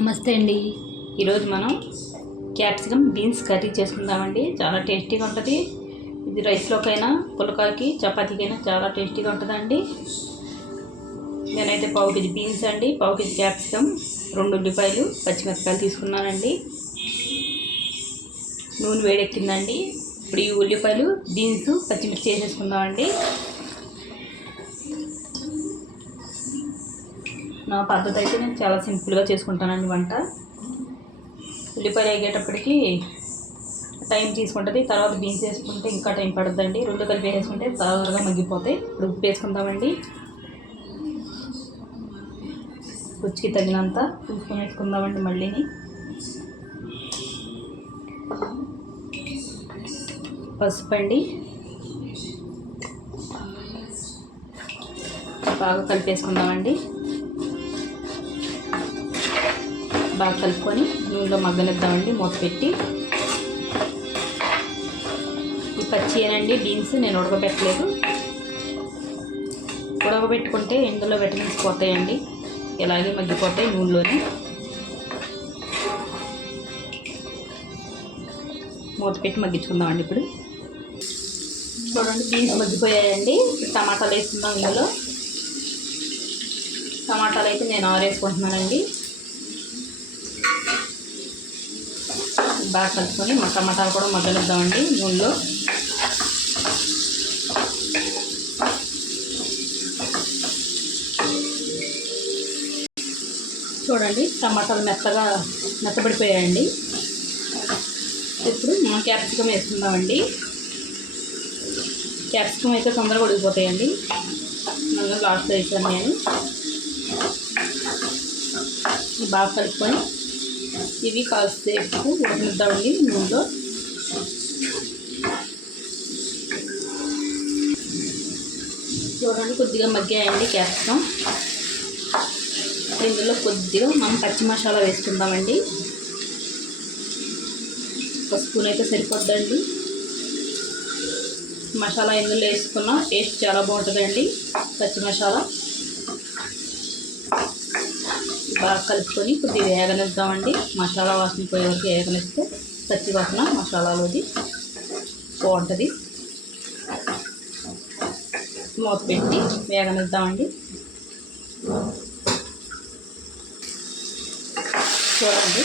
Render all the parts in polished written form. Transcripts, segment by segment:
నమస్తే అండి. ఈరోజు మనం క్యాప్సికమ్ బీన్స్ కర్రీ చేసుకుందామండి. చాలా టేస్టీగా ఉంటుంది. ఇది రైస్లోకైనా పులకాకి చపాతీకైనా చాలా టేస్టీగా ఉంటుందండి. నేనైతే పావు కేజీ బీన్స్ అండి, పావు కేజీ క్యాప్సికమ్, 2 ఉల్లిపాయలు, పచ్చిమిరపకాయలు తీసుకున్నానండి. నూనె వేడెక్కిందండి. ఇప్పుడు ఈ ఉల్లిపాయలు, బీన్స్, పచ్చిమిర్చి వేసేసుకుందామండి. నా పద్ధతి అయితే నేను చాలా సింపుల్గా చేసుకుంటానండి వంట. ఉల్లిపాయలు వేగేటప్పటికి టైం తీసుకుంటుంది. తర్వాత బీన్స్ వేసుకుంటే ఇంకా టైం పడుతుందండి. 2 కలిపి వేసుకుంటే త్వరగా మగ్గిపోతాయి. ఇప్పుడు ఉప్పు వేసుకుందామండి. రుచికి తగినంత చూసుకొని వేసుకుందామండి. మళ్ళీని పసుపు అండి, బాగా కలిపేసుకుందామండి. బాగా కలుపుకొని నూనెలో మగ్గనిద్దామండి. మూత పెట్టి ఈ పచ్చియేనండి బీన్స్, నేను ఉడకబెట్టలేదు. ఉడకబెట్టుకుంటే ఇందులో విటమిన్స్ పోతాయండి, ఇలాగే మగ్గిపోతాయి నూనెలోనే. మూత పెట్టి మగ్గించుకుందామండి. ఇప్పుడు చూడండి బీన్స్ మగ్గిపోయాయండి. టమాటాలు వేసుకుందాం. ఇందులో టమాటాలు అయితే నేను 6 వేసుకుంటున్నానండి. బాగా కలుపుకొని మా టమాటాలు కూడా మగ్గనిద్దామండి నూనెలో. చూడండి టమాటాలు మెత్తబడిపోయాయండి. ఇప్పుడు మనం క్యాప్సికమ్ వేసుకుందామండి. క్యాప్సికమ్ అయితే తొందరగా ఉడికిపోతాయండి. మళ్ళీ లాస్ట్లో వేసాను నేను. బాగా కలుపుకొని ఇవి కాసేపు ఉడకనిద్దామండి నూనెలో. చూడండి కొద్దిగా మగ్గాయండి క్యాప్సికమ్. ఇందులో కొద్దిగా మనం పచ్చి మసాలా వేసుకుందామండి. ఒక స్పూన్ అయితే సరిపోద్దండి. మసాలా ఇందులో వేసుకున్న టేస్ట్ చాలా బాగుంటుందండి. పచ్చి మసాలా బాగా కలుపుకొని కొద్దిగా వేగనిద్దామండి. మసాలా వాసన పోయే వరకు వేగనిస్తే పచ్చి వాసన మసాలాలోది బాగుంటుంది. మూత పెట్టి వేగనిద్దామండి. చూడండి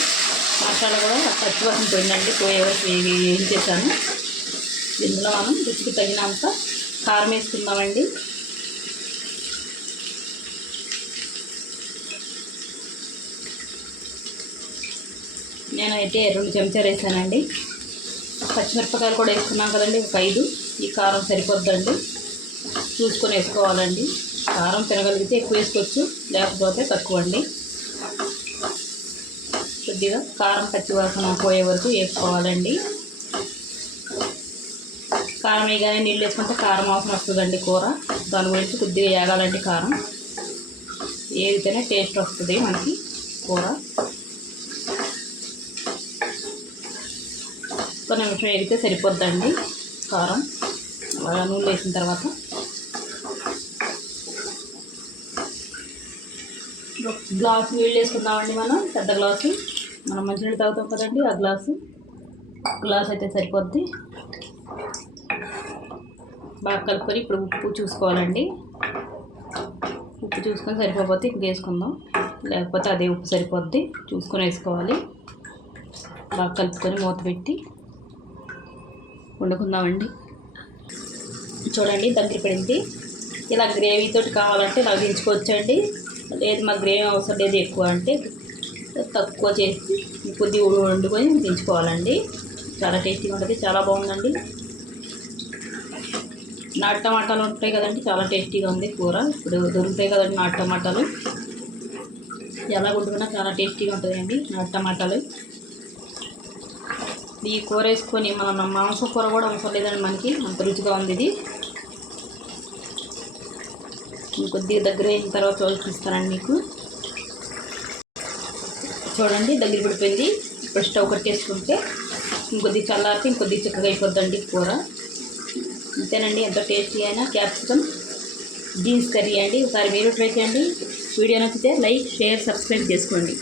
మసాలా కూడా పచ్చి వాసన పోయిందండి. పోయే వరకు వేయించేసాను. ఇందులో మనం రుచికి తగినంత కారం వేసుకుందామండి. నేనైతే 2 చెంచాలు వేసానండి. పచ్చిమిరపకాయలు కూడా వేసుకున్నాం కదండి, ఒక 5. ఈ కారం సరిపోద్దండి, చూసుకొని వేసుకోవాలండి. కారం తినగలిగితే ఎక్కువ వేసుకోవచ్చు, లేకపోతే తక్కువ అండి. కొద్దిగా కారం పచ్చివాసన పోయే వరకు వేసుకోవాలండి. కారం వేయగానే నీళ్ళు వేసుకుంటే కారం అవసరం వస్తుందండి కూర. దాని గురించి కొద్దిగా వేగాలండి. కారం వేగితేనే టేస్ట్ వస్తుంది మనకి కూర. ఒక నిమిషం వేగితే సరిపోద్దండి కారం. అలా నూనె వేసిన తర్వాత గ్లాసు నీళ్ళు వేసుకుందామండి. మనం పెద్ద గ్లాసు, మనం మంచినీళ్ళు తాగుతాం కదండి, ఆ గ్లాస్ అయితే సరిపోద్ది. బాగా కలుపుకొని ఇప్పుడు ఉప్పు చూసుకోవాలండి. ఉప్పు చూసుకొని సరిపోతే ఇంక వేసుకుందాం, లేకపోతే అదే ఉప్పు సరిపోద్ది. చూసుకొని వేసుకోవాలి. బాగా కలుపుకొని మూత పెట్టి వండుకుందామండి. చూడండి దగ్గర పడింది. ఇలా గ్రేవీతో కావాలంటే ఇలా దించుకోవచ్చండి. లేదు మాకు గ్రేవీ అవసరం లేదు ఎక్కువ అంటే తక్కువ చేసి కొద్దిగా వండుకొని దించుకోవాలండి. చాలా టేస్టీగా ఉంటుంది, చాలా బాగుందండి. నాటు టమాటాలు ఉంటాయి కదండి, చాలా టేస్టీగా ఉంది కూర. ఇప్పుడు దొరుకుతాయి కదండి నాటు టమాటాలు. ఎలా వండుకున్నా చాలా టేస్టీగా ఉంటుందండి నాటు టమాటాలు. ఈ కూర వేసుకొని మనం మాంసం కూర కూడా అవసరం లేదండి మనకి, అంత రుచిగా ఉంది ఇది. ఇంకొద్దిగా దగ్గర అయిన తర్వాత చూపిస్తానండి మీకు. చూడండి దగ్గర పడిపోయింది. ఇప్పుడు స్టవ్ కట్టేసుకుంటే ఇంకొద్దిగా చల్లారితే ఇంకొద్దిగా చిక్కగా అయిపోద్దండి కూర. అంతేనండి, ఎంతో టేస్టీ అయినా క్యాప్సికమ్ బీన్స్ కర్రీ అండి. ఒకసారి మీరు ట్రై చేయండి. వీడియో నచ్చితే లైక్, షేర్, సబ్స్క్రైబ్ చేసుకోండి.